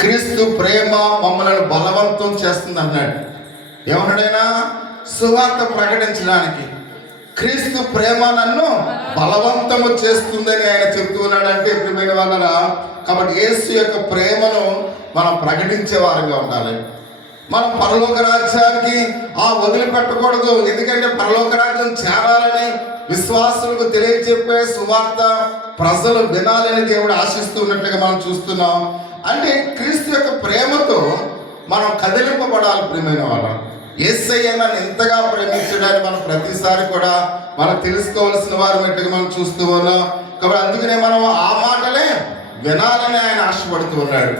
క్రీస్తు ప్రేమ మమ్మల్ని బలవంతం చేస్తుంది అన్నాడు. ఏమన్నాడైనా? సువార్త ప్రకటించడానికి క్రీస్తు ప్రేమ నన్ను బలవంతము చేస్తుందని ఆయన చెప్తూ ఉన్నాడంటే ప్రియమైన వాళ్ళరా, కాబట్టి యేసు యొక్క ప్రేమను మనం ప్రకటించే వారంగా ఉండాలి. మనం పరలోక రాజ్యానికి వదిలిపెట్టకూడదు. ఎందుకంటే పరలోక రాజ్యం చేరాలని విశ్వాసులకు తెలియజెప్పే సువార్త ప్రజలు వినాలని దేవుడు ఆశిస్తున్నట్లుగా మనం చూస్తున్నాం. అంటే క్రీస్తు యొక్క ప్రేమతో మనం కదిలింపబడాలి. ప్రియమైన వాళ్ళం, యేసయ్య నన్ను ఎంతగా ప్రేమించడాన్ని మనం ప్రతిసారి కూడా మనం తెలుసుకోవాల్సిన వారి మట్టుగా మనం చూస్తూ ఉన్నాం. కాబట్టి అందుకనే మనం ఆ మాటలే వినాలని ఆయన ఆశపడుతూ ఉన్నాడు.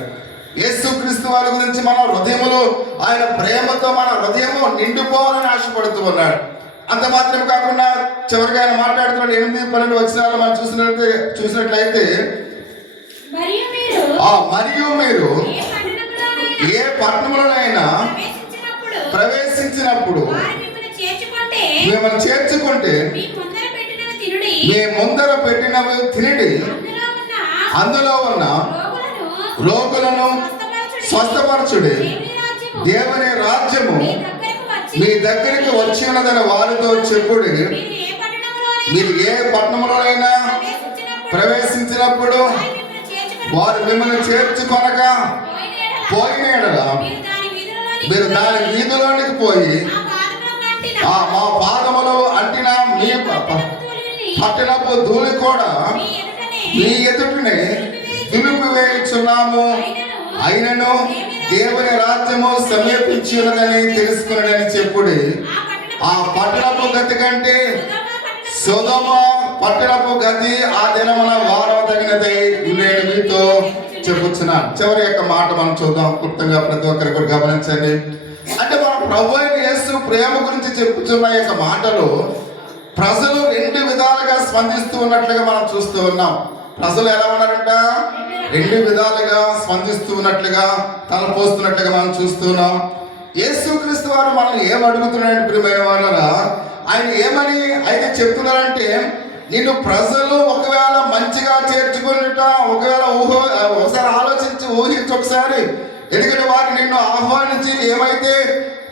యేసుక్రీస్తు వారి గురించి మన హృదయములో ఆయన ప్రేమతో మన హృదయము నిండిపోవాలని ఆశపడుతూ ఉన్నాడు. అంత మాత్రం కాకుండా చివరిగా ఆయన మాట్లాడుతున్నాడు. 8-12 వచనాలు మనం చూసినట్లయితే మరియు మీరు ఏ పట్టణంలోనైనా ప్రవేశించినప్పుడు మిమ్మల్ని చేర్చుకుంటే మీ ముందర పెట్టినవి తినిడి, అందులో ఉన్న రోగులను స్వస్థపరచుడి, దేవుని రాజ్యము మీ దగ్గరికి వచ్చి ఉన్నదని వారితో చెప్పుడి. మీరు ఏ పట్టణంలోనైనా ప్రవేశించినప్పుడు వారు మిమ్మల్ని చేర్చుకొనక పోయిన యెడల మీరు దాని వీధిలోనికి పోయి మా పాదములు అంటిన మీ పట్టణపు ధూళి కూడా మీ ఎదుటనే దులిపివేయుచున్నాము, అయినను దేవుని రాజ్యము సమీపించి ఉన్నదని తెలుసుకున్నాడని చెప్పుడి. ఆ పట్టణపు గతి కంటే సొదొమ పట్టణపు గతి ఆ దినమున వాడవదగినదై నేను మీతో చెప్పుచున్నాను. చివరి యొక్క మాట మనం చూద్దాం. క్లుప్తంగా ప్రతి ఒక్కరికి కూడా గమనించండి. అంటే మన ప్రభు అయిన యేసు ప్రేమ గురించి చెప్పుచున్న యొక్క మాటలు ప్రజలు 2 విధాలుగా స్పందిస్తూ ఉన్నట్లుగా మనం చూస్తూ ఉన్నాం. ప్రజలు ఎలా ఉన్నారంట? 2 విధాలుగా స్పందిస్తూ ఉన్నట్లుగా, తలపోస్తున్నట్లుగా మనం చూస్తున్నాం. యేసుక్రీస్తు వారు మనల్ని ఏం అడుగుతున్నాడు ప్రియమైన వాళ్ళరా? ఆయన ఏమని అయితే చెప్తున్నారంటే, నిన్ను ప్రజలు ఒకవేళ మంచిగా చేర్చుకున్నట, ఒకవేళ ఒకసారి ఆలోచించి ఊహించి ఒకసారి. ఎందుకంటే వారు నిన్ను ఆహ్వానించి ఏమైతే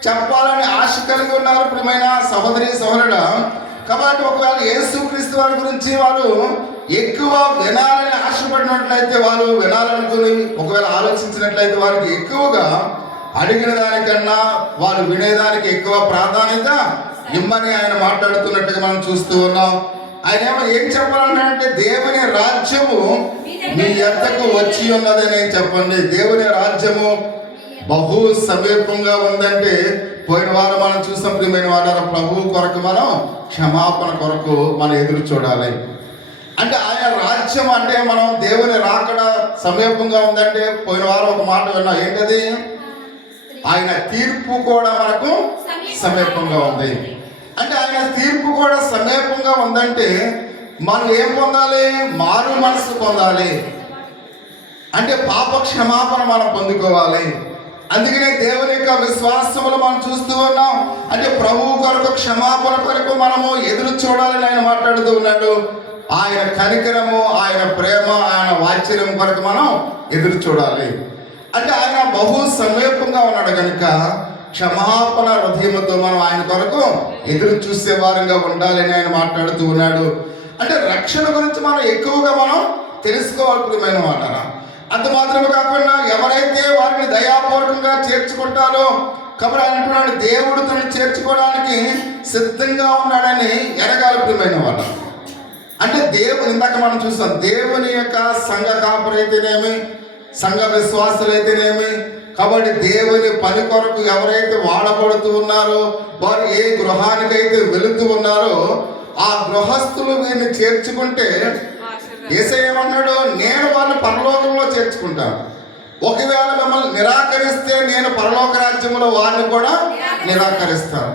చెప్పాలని ఆశ కలిగి ఉన్నారు ప్రియమైన సహోదరి సహోదరుడా. కాబట్టి ఒకవేళ యేసుక్రీస్తు వారి గురించి వారు ఎక్కువ వినాలని ఆశపడినట్లయితే, వారు వినాలనుకుని ఒకవేళ ఆలోచించినట్లయితే వారికి ఎక్కువగా అడిగిన దానికన్నా వారు వినేదానికి ఎక్కువ ప్రాధాన్యత ఇమ్మని ఆయన మాట్లాడుతున్నట్టుగా మనం చూస్తూ ఉన్నాం. ఆయన ఏం చెప్పాలంటే, దేవుని రాజ్యము మీ యొద్దకు వచ్చి ఉన్నదని చెప్పండి. దేవుని రాజ్యము బహు సమీపంగా ఉందంటే, పోయిన వారం మనం చూసాం ప్రియమైన వాళ్ళ ప్రభు కొరకు మనం క్షమాపణ కొరకు మనం ఎదురు చూడాలి. అంటే ఆయన రాజ్యం అంటే మనం దేవుని రాకడ సమీపంగా ఉందంటే, పోయిన వారం ఒక మాట విన్నాం. ఏంటది? ఆయన తీర్పు కూడా మనకు సమీపంగా ఉంది. అంటే ఆయన తీర్పు కూడా సమీపంగా ఉందంటే మనం ఏం పొందాలి? మారు మనసు పొందాలి. అంటే పాప క్షమాపణ మనం పొందుకోవాలి. అందుకనే దేవుని యొక్క విశ్వాసములు మనం చూస్తూ ఉన్నాం. అంటే ప్రభువు కొరకు క్షమాపణ కొరకు మనము ఎదురు చూడాలని ఆయన మాట్లాడుతూ ఉన్నాడు. ఆయన కనికరము, ఆయన ప్రేమ, ఆయన వాత్సల్యం కొరకు మనం ఎదురు చూడాలి. అంటే ఆయన బహు సమీపంగా ఉన్నాడు కనుక క్షమాపణ హృదయంతో మనం ఆయన కొరకు ఎదురు చూసే వారంగా ఉండాలని ఆయన మాట్లాడుతూ ఉన్నాడు. అంటే రక్షణ గురించి మనం ఎక్కువగా మనం తెలుసుకోవాలి ప్రియమైన మాట. అంత మాత్రమే కాకుండా ఎవరైతే వారిని దయాపూర్వకంగా చేర్చుకుంటారో, కాబట్టి ఆయన అంటున్నాడు దేవుడు తనని చేర్చుకోవడానికి సిద్ధంగా ఉన్నాడని ఎరగాలి ప్రియమైన వాళ్ళ. అంటే దేవుని ఇందాక మనం చూస్తాం, దేవుని యొక్క సంఘ కాపురైతేనేమి, సంఘ విశ్వాసులైతేనేమి, కాబట్టి దేవుని పని కొరకు ఎవరైతే వాడబడుతూ ఉన్నారో, వారు ఏ గృహానికైతే వెళుతూ ఉన్నారో ఆ గృహస్థులు వీరిని చేర్చుకుంటే యేసయ్య ఏమన్నాడు? నేను వాళ్ళని పరలోకంలో చేర్చుకుంటాను. ఒకవేళ మిమ్మల్ని నిరాకరిస్తే నేను పరలోక రాజ్యంలో వారిని కూడా నిరాకరిస్తాను.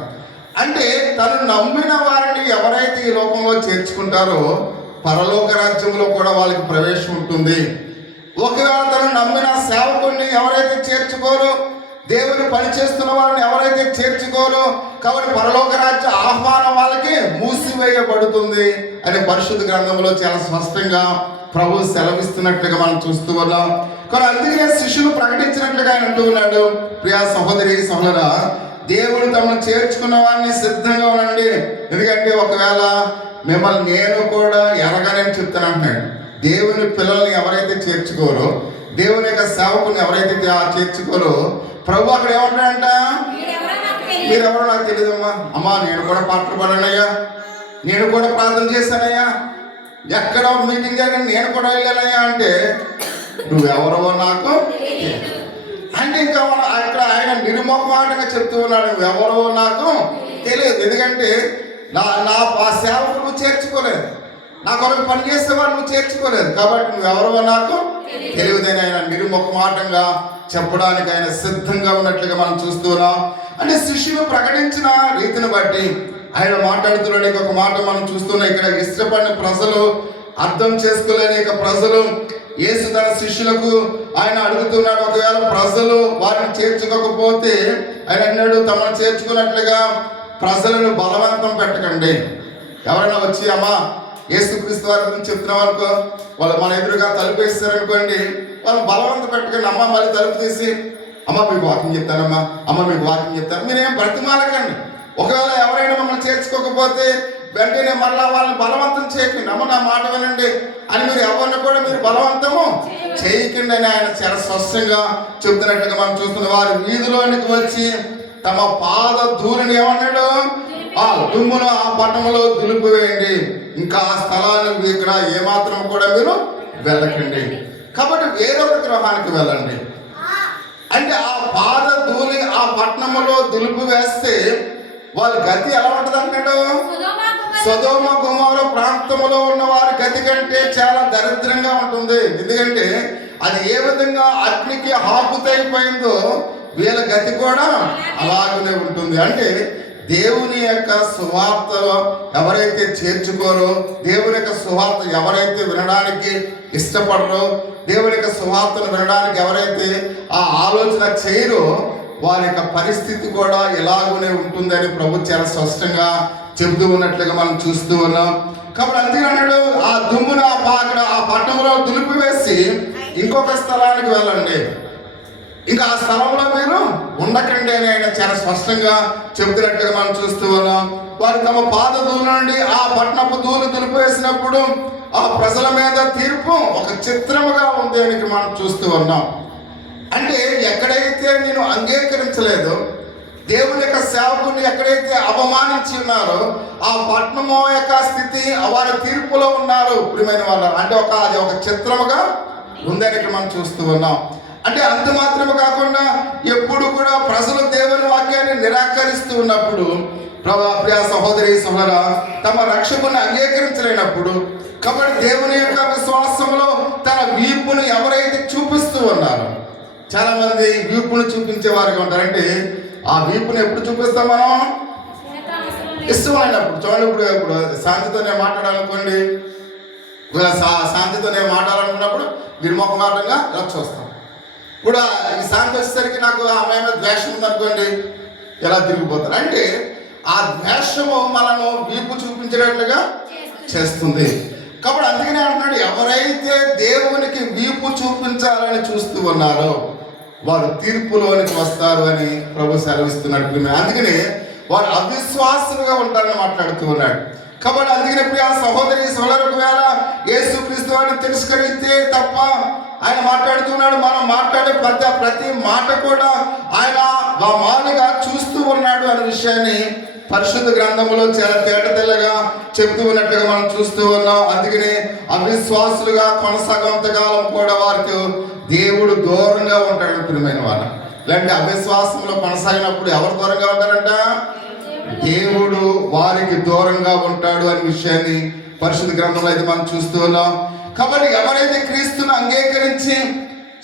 అంటే తను నమ్మిన వారిని ఎవరైతే ఈ లోకంలో చేర్చుకుంటారో పరలోక రాజ్యంలో కూడా వాళ్ళకి ప్రవేశం ఉంటుంది. ఒకవేళ తను నమ్మిన సేవకుడిని ఎవరైతే చేర్చుకోరో, దేవుని పనిచేస్తున్న వారిని ఎవరైతే చేర్చుకోరో, కాబట్టి పరలోక రాజ్య ఆహ్వానం వాళ్ళకి మూసివేయబడుతుంది అని పరిశుద్ధ గ్రంథంలో చాలా స్పష్టంగా ప్రభు సెలవిస్తున్నట్లుగా మనం చూస్తూ ఉన్నాం. కానీ అందుకే శిష్యులు చక్కగా ఆయన అంటూ ఉన్నాడు, ప్రియా సహోదరి సహోదరా, దేవుడు తమను చేర్చుకున్న వారిని సిద్ధంగా ఉండండి. ఎందుకంటే ఒకవేళ మిమ్మల్ని నేను కూడా ఎరగానని చెప్తాను అంటున్నాడు. దేవుని పిల్లల్ని ఎవరైతే చేర్చుకోరో, దేవుని యొక్క సేవకుని ఎవరైతే చేర్చుకోరో, ప్రభు అక్కడ ఏమంటాడంట, మీరెవరో నాకు తెలియదమ్మా, అమ్మా నేను కూడా పాటలు పాడానయ్యా, నేను కూడా ప్రార్థన చేశానయ్యా, ఎక్కడ మీటింగ్ జరిగింది నేను కూడా వెళ్ళానయ్యా అంటే నువ్వెవరో నాకు అంటే ఇంకా అక్కడ ఆయన నిర్మోహమాటంగా చెప్తూ ఉన్నాడు, నువ్వెవరో నాకు తెలియదు. ఎందుకంటే ఆ సేవకు నువ్వు చేర్చుకోలేదు, నా కొరకు పని చేసేవాడు నువ్వు చేర్చుకోలేదు, కాబట్టి నువ్వెవరో నాకు తెలియదని ఆయన నిర్ముఖమాటంగా చెప్పడానికి ఆయన సిద్ధంగా ఉన్నట్లుగా మనం చూస్తున్నాం. అంటే శిష్యులు ప్రకటించిన రీతిని బట్టి ఆయన మాట్లాడుతున్నాడు. ఒక మాట మనం చూస్తున్నాం, ఇక్కడ ఇష్టపడిన ప్రజలు, అర్థం చేసుకోలేని ప్రజలు యేసు తన శిష్యులకు ఆయన అడుగుతున్నాడు, ఒకవేళ ప్రజలు వారిని చేర్చుకోకపోతే ఆయన అన్నాడు, తమను చేర్చుకున్నట్లుగా ప్రజలను బలవంతం పెట్టకండి. ఎవరైనా వచ్చి అమ్మా యేసుక్రీస్తు వారి గురించి చెప్తున్నాం అనుకో, వాళ్ళు మన ఎదురుగా తలుపు వేస్తారనుకోండి, వాళ్ళు బలవంతం పెట్టకండి. అమ్మ మళ్ళీ తలుపు తీసి అమ్మ మీకు వాకింగ్ చెప్తానమ్మా, అమ్మ మీకు వాకింగ్ చెప్తాను, మీరేం బ్రతిమాలకండి. ఒకవేళ ఎవరైనా మమ్మల్ని చేర్చుకోకపోతే వెంటనే మళ్ళా వాళ్ళని బలవంతం చేయకండి, అమ్మ నా మాట వినండి అని మీరు ఎవరిని కూడా మీరు బలవంతము చేయకండి అని ఆయన చాలా స్పష్టంగా చెప్తున్నట్టుగా మనం చూస్తున్నాం. వారి వీధిలోనికి వచ్చి తమ పాద ధూళిని ఏమన్నాడు, ఆ దుమ్మును ఆ పట్టణంలో దులుపు వేయండి, ఇంకా ఆ స్థలానికి ఇక్కడ ఏమాత్రం కూడా మీరు వెళ్ళకండి. కాబట్టి వేరొక గృహానికి వెళ్ళండి అంటే ఆ పాద ధూళి ఆ పట్టణంలో దులుపు వేస్తే వాళ్ళ గతి ఎలా ఉంటుంది అంటాడు, సొదొమ గొమొర్రా ప్రాంతంలో ఉన్న వారి గతి కంటే చాలా దరిద్రంగా ఉంటుంది. ఎందుకంటే అది ఏ విధంగా అగ్నికి ఆకుతైపోయిందో వీళ్ళ గతి కూడా అలాగనే ఉంటుంది. అంటే దేవుని యొక్క సువార్త ఎవరైతే చేర్చుకోరో, దేవుని యొక్క సువార్త ఎవరైతే వినడానికి ఇష్టపడరో, దేవుని యొక్క సువార్తను వినడానికి ఎవరైతే ఆ ఆలోచన చేయరో వారి యొక్క పరిస్థితి కూడా ఇలాగనే ఉంటుందని ప్రభు చాలా స్పష్టంగా చెబుతూ ఉన్నట్లుగా మనం చూస్తూ ఉన్నాం. కాబట్టి అందుకే అన్నాడు, ఆ దుమ్మున అక్కడ ఆ పట్టణంలో దులిపి వేసి ఇంకొక స్థలానికి వెళ్ళండి, ఇంకా ఆ స్థలంలో మీరు ఉండకండి అని ఆయన చాలా స్పష్టంగా చెబుతున్నట్టుగా మనం చూస్తూ ఉన్నాం. వారు తమ పాద ధూళి నుండి ఆ పట్టణపు ధూళి దులిపేసినప్పుడు ఆ ప్రజల మీద తీర్పు ఒక చిత్రముగా ఉంది అని మనం చూస్తూ ఉన్నాం. అంటే ఎక్కడైతే నేను అంగీకరించలేదో, దేవుని యొక్క సేవకుని ఎక్కడైతే అవమానించి ఉన్నారో ఆ పట్టణము యొక్క స్థితి వారి తీర్పులో ఉన్నారు ప్రియమైన వాళ్ళు. అంటే అది ఒక చిత్రముగా ఉందని మనం చూస్తూ ఉన్నాం. అంటే అంత మాత్రమే కాకుండా ఎప్పుడు కూడా ప్రజలు దేవుని వాక్యాన్ని నిరాకరిస్తూ ఉన్నప్పుడు, ప్రియ సహోదరి సహోదరా, తమ రక్షకుని అంగీకరించలేనప్పుడు, కాబట్టి దేవుని యొక్క విశ్వాసంలో తన వీపును ఎవరైతే చూపిస్తూ ఉన్నారో, చాలా మంది వీపును చూపించే వారికి ఉంటారంటే ఆ వీపును ఎప్పుడు చూపిస్తాం మనం, ఇష్టమైనప్పుడు. చూడండి, ఇప్పుడు శాంతితోనే మాట్లాడాలనుకోండి, శాంతితోనే మాట్లాడాలనుకున్నప్పుడు నిర్మోహమాటంగా ఇలా చూస్తాం. ఇప్పుడు ఈ శాంతి వచ్చేసరికి నాకు ఆమె మీద ద్వేషం ఉందనుకోండి, ఎలా తిరిగిపోతారు. అంటే ఆ ద్వేషము మనను వీపు చూపించేటట్లుగా చేస్తుంది. కాబట్టి అందుకనే అంటున్నాడు, ఎవరైతే దేవునికి వీపు చూపించాలని చూస్తూ ఉన్నారో వారు తీర్పులోనికి వస్తారు అని ప్రభు సెలవిస్తున్నట్టు. అందుకనే వారు అవిశ్వాసులుగా ఉంటారని మాట్లాడుతూ ఉన్నాడు. కాబట్టి అందుకనే ప్రియ సహోదరి సోదరులకు వేళ యేసుక్రీస్తు వారిని తిరస్కరిస్తే తప్ప ఆయన మాట్లాడుతున్నాడు, మనం మాట్లాడే ప్రతి మాట కూడా ఆయన మామూలుగా చూస్తూ ఉన్నాడు అనే విషయాన్ని పరిశుద్ధ గ్రంథంలో చాలా తేటతెల్లగా చెప్తూ ఉన్నట్టుగా మనం చూస్తూ ఉన్నాం. అందుకనే అవిశ్వాసులుగా కొనసాగంత కాలం కూడా వారికి దేవుడు దూరంగా ఉంటాడు ప్రియమైన వాళ్ళు. ఇలాంటి అవిశ్వాసంలో కొనసాగినప్పుడు ఎవరు దూరంగా ఉంటారంట, దేవుడు వారికి దూరంగా ఉంటాడు అనే విషయాన్ని పరిశుద్ధ గ్రంథంలో అయితే మనం చూస్తూ ఉన్నాం. కాబట్టి ఎవరైతే క్రీస్తును అంగీకరించి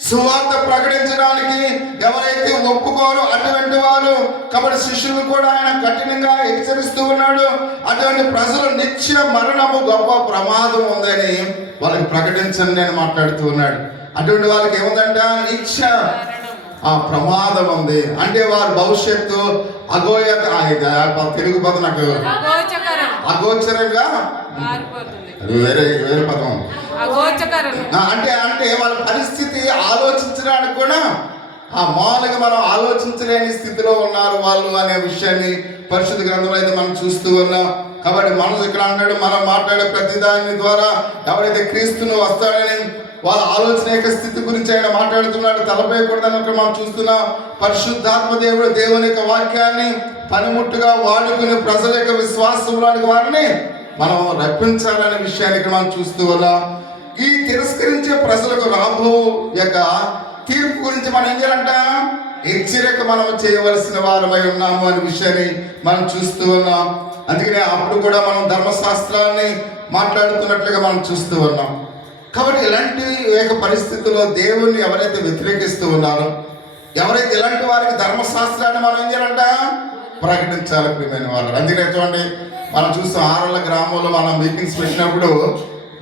సువార్త ప్రకటించడానికి ఎవరైతే ఒప్పుకోరు అటువంటి వారు, కాబట్టి శిష్యులు కూడా ఆయన కఠినంగా హెచ్చరిస్తూ ఉన్నాడు. అటువంటి ప్రజలు నిత్య మరణము గొప్ప ప్రమాదం ఉందని వాళ్ళకి ప్రకటించని నేను మాట్లాడుతూ ఉన్నాడు. అటువంటి వాళ్ళకి ఏముందంట, నిత్య ప్రమాదం ఉంది. అంటే వారి భవిష్యత్తు తెలుగు పదం నాకు అగోచరంగా, అది వేరే పదం. అంటే వాళ్ళ పరిస్థితి ఆలోచించడానికి కూడా ఆ మామూలుగా మనం ఆలోచించలేని స్థితిలో ఉన్నారు వాళ్ళు అనే విషయాన్ని పరిశుద్ధ గ్రంథంలో అయితే మనం చూస్తూ ఉన్నాం. కాబట్టి మనసు ఇక్కడ అన్నాడు, మనం మాట్లాడే ప్రతిదాని ద్వారా ఎవరైతే క్రీస్తును వస్తాడని వాళ్ళ ఆలోచన యొక్క స్థితి గురించి ఆయన మాట్లాడుతున్నాడు. తలపేయకూడదని మనం చూస్తున్నాం. పరిశుద్ధాత్మ దేవుడు దేవుని యొక్క వాక్యాన్ని పనిముట్టుగా వాడుకుని ప్రజల యొక్క విశ్వాసంలోని వారిని మనం రప్పించాలనే విషయాన్ని ఇక్కడ మనం చూస్తూ ఉన్నాం. ఈ తిరస్కరించే ప్రజలకు రాబో యొక్క తీర్పు గురించి మనం ఏం చేయాలంట, హెచ్చరిక మనం చేయవలసిన వారమై ఉన్నాము అనే విషయాన్ని మనం చూస్తూ ఉన్నాం. అందుకనే అప్పుడు కూడా మనం ధర్మశాస్త్రాన్ని మాట్లాడుతున్నట్లుగా మనం చూస్తూ ఉన్నాం. కాబట్టి ఇలాంటి ఏక పరిస్థితుల్లో దేవుణ్ణి ఎవరైతే వ్యతిరేకిస్తూ ఉన్నారో, ఎవరైతే ఇలాంటి వారికి ధర్మశాస్త్రాన్ని మనం ఏం చేయాలంట, ప్రకటించాలి ప్రియమైన వాళ్ళు. అందుకనే చూడండి, మనం చూస్తాం ఆరళ్ళ గ్రామంలో మనం మీటింగ్స్ పెట్టినప్పుడు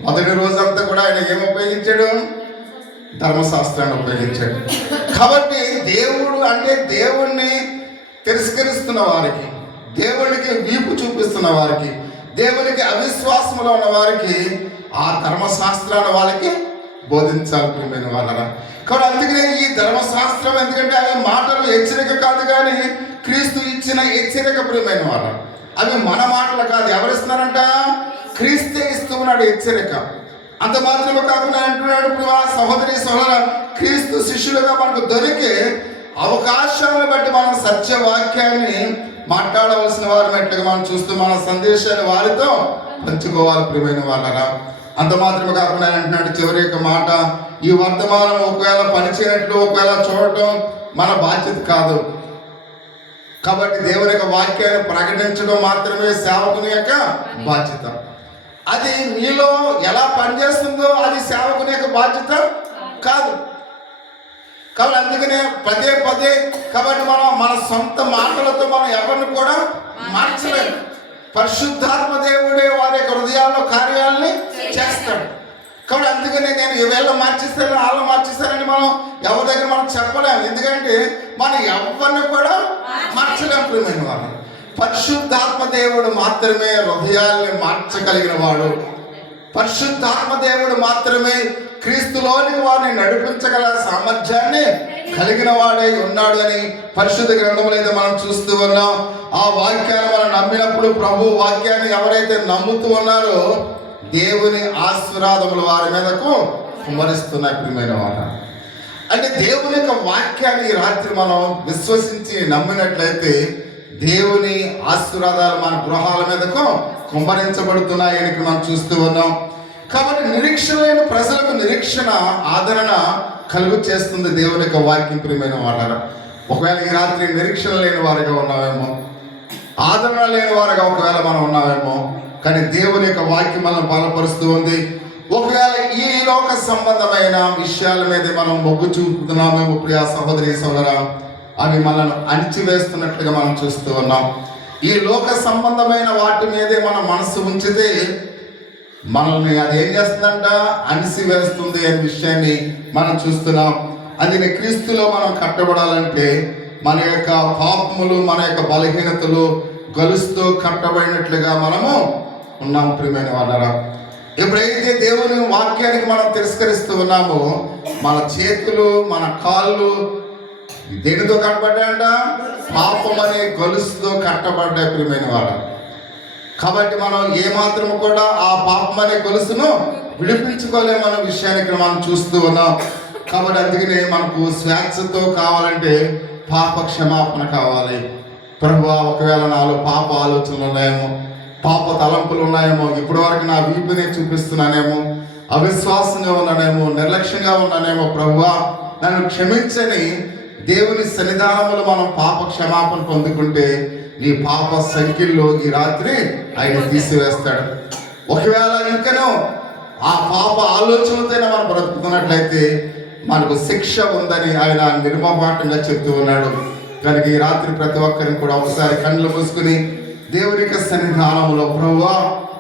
మొదటి రోజంతా కూడా ఆయన ఏం ఉపయోగించాడు, ధర్మశాస్త్రాన్ని ఉపయోగించాడు. కాబట్టి దేవుడు అంటే దేవుణ్ణి తిరస్కరిస్తున్న వారికి, దేవునికి వీపు చూపిస్తున్న వారికి, దేవునికి అవిశ్వాసంలో ఉన్న వారికి ఆ ధర్మశాస్త్రాన్ని వాళ్ళకి బోధించాలి ప్రియమైన వాళ్ళరా. కాబట్టి అందుకనే ఈ ధర్మశాస్త్రం, ఎందుకంటే అవి మాటలు హెచ్చరిక కాదు కానీ క్రీస్తు ఇచ్చిన హెచ్చరిక ప్రియమైన వాళ్ళ. అవి మన మాటలు కాదు, ఎవరిస్తున్నారంట, క్రీస్తే ఇస్తూ ఉన్నాడు హెచ్చరిక. అంత మాత్రమే కాకుండా అంటున్నాడు, ప్రియా సహోదరి సహోదర, క్రీస్తు శిష్యులుగా మనకు దొరికే అవకాశాలను బట్టి మనం సత్యవాక్యాన్ని మాట్లాడవలసిన వారినట్లుగా మనం చూస్తూ మన సందేశాన్ని వారితో పంచుకోవాలి ప్రియమైన వాళ్ళరా. అంత మాత్రమే కాకుండా అంటున్నాడు చివరి యొక్క మాట, ఈ వర్తమానం ఒకవేళ పనిచేయనట్లు ఒకవేళ చూడటం మన బాధ్యత కాదు. కాబట్టి దేవుని యొక్క వాక్యాన్ని ప్రకటించడం మాత్రమే సేవకుని యొక్క బాధ్యత. అది మీలో ఎలా పనిచేస్తుందో అది సేవకుని యొక్క బాధ్యత కాదు. కాబట్టి అందుకనే పదే పదే కాబట్టి మనం మన సొంత మాటలతో మనం ఎవరిని కూడా మార్చలేము. పరిశుద్ధాత్మ దేవుడే వారి యొక్క హృదయాల్లో కార్యాలని చేస్తాడు. కాబట్టి అందుకనే నేను ఈవేళ మార్చిస్తాను వాళ్ళు మార్చిస్తానని మనం ఎవరి దగ్గర మనం చెప్పలేము. ఎందుకంటే మనం ఎవరిని కూడా మార్చలేము ప్రియమైన వాళ్ళు. పరిశుద్ధాత్మ దేవుడు మాత్రమే హృదయాల్ని మార్చగలిగిన వాడు. పరిశుద్ధాత్మ దేవుడు మాత్రమే క్రీస్తులోనికి వారిని నడిపించగల సామర్థ్యాన్ని కలిగిన వాడై ఉన్నాడు అని పరిశుద్ధ గ్రంథంలో అయితే మనం చూస్తూ ఉన్నాం. ఆ వాక్యాన్ని మనం నమ్మినప్పుడు ప్రభు వాక్యాన్ని ఎవరైతే నమ్ముతూ ఉన్నారో దేవుని ఆశీర్వాదములు వారి మీదకు కుమ్మరిస్తున్నాయి ప్రియమైన వారు. అంటే దేవుని యొక్క వాక్యాన్ని ఈ రాత్రి మనం విశ్వసించి నమ్మినట్లయితే దేవుని ఆశీర్వాదాలు మన గృహాల మీదకు కుమ్మరించబడుతున్నాయని మనం చూస్తూ ఉన్నాం. కాబట్టి నిరీక్షణ లేని ప్రజలకు నిరీక్షణ ఆదరణ కలుగు చేస్తుంది దేవుని యొక్క వాక్యం ప్రియమైన వారు. ఒకవేళ ఈ రాత్రి నిరీక్షణ లేని వారిగా ఉన్నామేమో, ఆదరణ లేని వారిగా ఒకవేళ మనం ఉన్నామేమో, కానీ దేవుని యొక్క వాక్యం మనం బలపరుస్తూ ఉంది. ఒకవేళ ఈ లోక సంబంధమైన విషయాల మీద మనం మొగ్గు చూపుతున్నామేమో ప్రియా సహోదరి సోదరా, అవి మనల్ని అణిచివేస్తున్నట్లుగా మనం చూస్తూ ఉన్నాం. ఈ లోక సంబంధమైన వాటి మీదే మన మనసు ఉంచితే మనల్ని అది ఏం చేస్తుందంట, అణిసివేస్తుంది అనే విషయాన్ని మనం చూస్తున్నాం. అది క్రీస్తులో మనం కట్టబడాలంటే మన యొక్క పాపములు మన యొక్క బలహీనతలు గలుస్తూ కట్టబడినట్లుగా మనము ఉన్నాం ప్రియమైన వాళ్ళరా. ఎప్పుడైతే దేవుని వాక్యానికి మనం తిరస్కరిస్తూ ఉన్నామో మన చేతులు మన కాళ్ళు దేనితో కట్టబడ్డాయంట, పాపం అనే గొలుసుతో కట్టబడ్డాయి ప్రియమైన వాళ్ళ. కాబట్టి మనం ఏమాత్రం కూడా ఆ పాపం అనే గొలుసును విడిపించుకోలేమన్న విషయాన్ని ఇక్కడ మనం చూస్తూ ఉన్నాం. కాబట్టి అందుకనే మనకు స్వేచ్ఛతో కావాలంటే పాప క్షమాపణ కావాలి. ప్రభువా, ఒకవేళ నాలో పాప ఆలోచనలు ఉన్నాయేమో, పాప తలంపులు ఉన్నాయేమో, ఇప్పటి వరకు నా వీపునే చూపిస్తున్నానేమో, అవిశ్వాసంగా ఉన్నానేమో, నిర్లక్ష్యంగా ఉన్నానేమో, ప్రభువా నన్ను క్షమించని దేవుని సన్నిధానంలో మనం పాప క్షమాపణ పొందుకుంటే నీ పాప సంఖ్యల్లో ఈ రాత్రి ఆయన తీసివేస్తాడు. ఒకవేళ ఇంకనూ ఆ పాప ఆలోచనలతోనే మనం బ్రతుకుతున్నట్లయితే మనకు శిక్ష ఉందని ఆయన నిర్మమాటంగా చెప్తూ ఉన్నాడు. కనుక ఈ రాత్రి ప్రతి ఒక్కరిని కూడా ఒకసారి కళ్ళు మూసుకుని దేవుని యొక్క సన్నిధానంలో ప్రభువా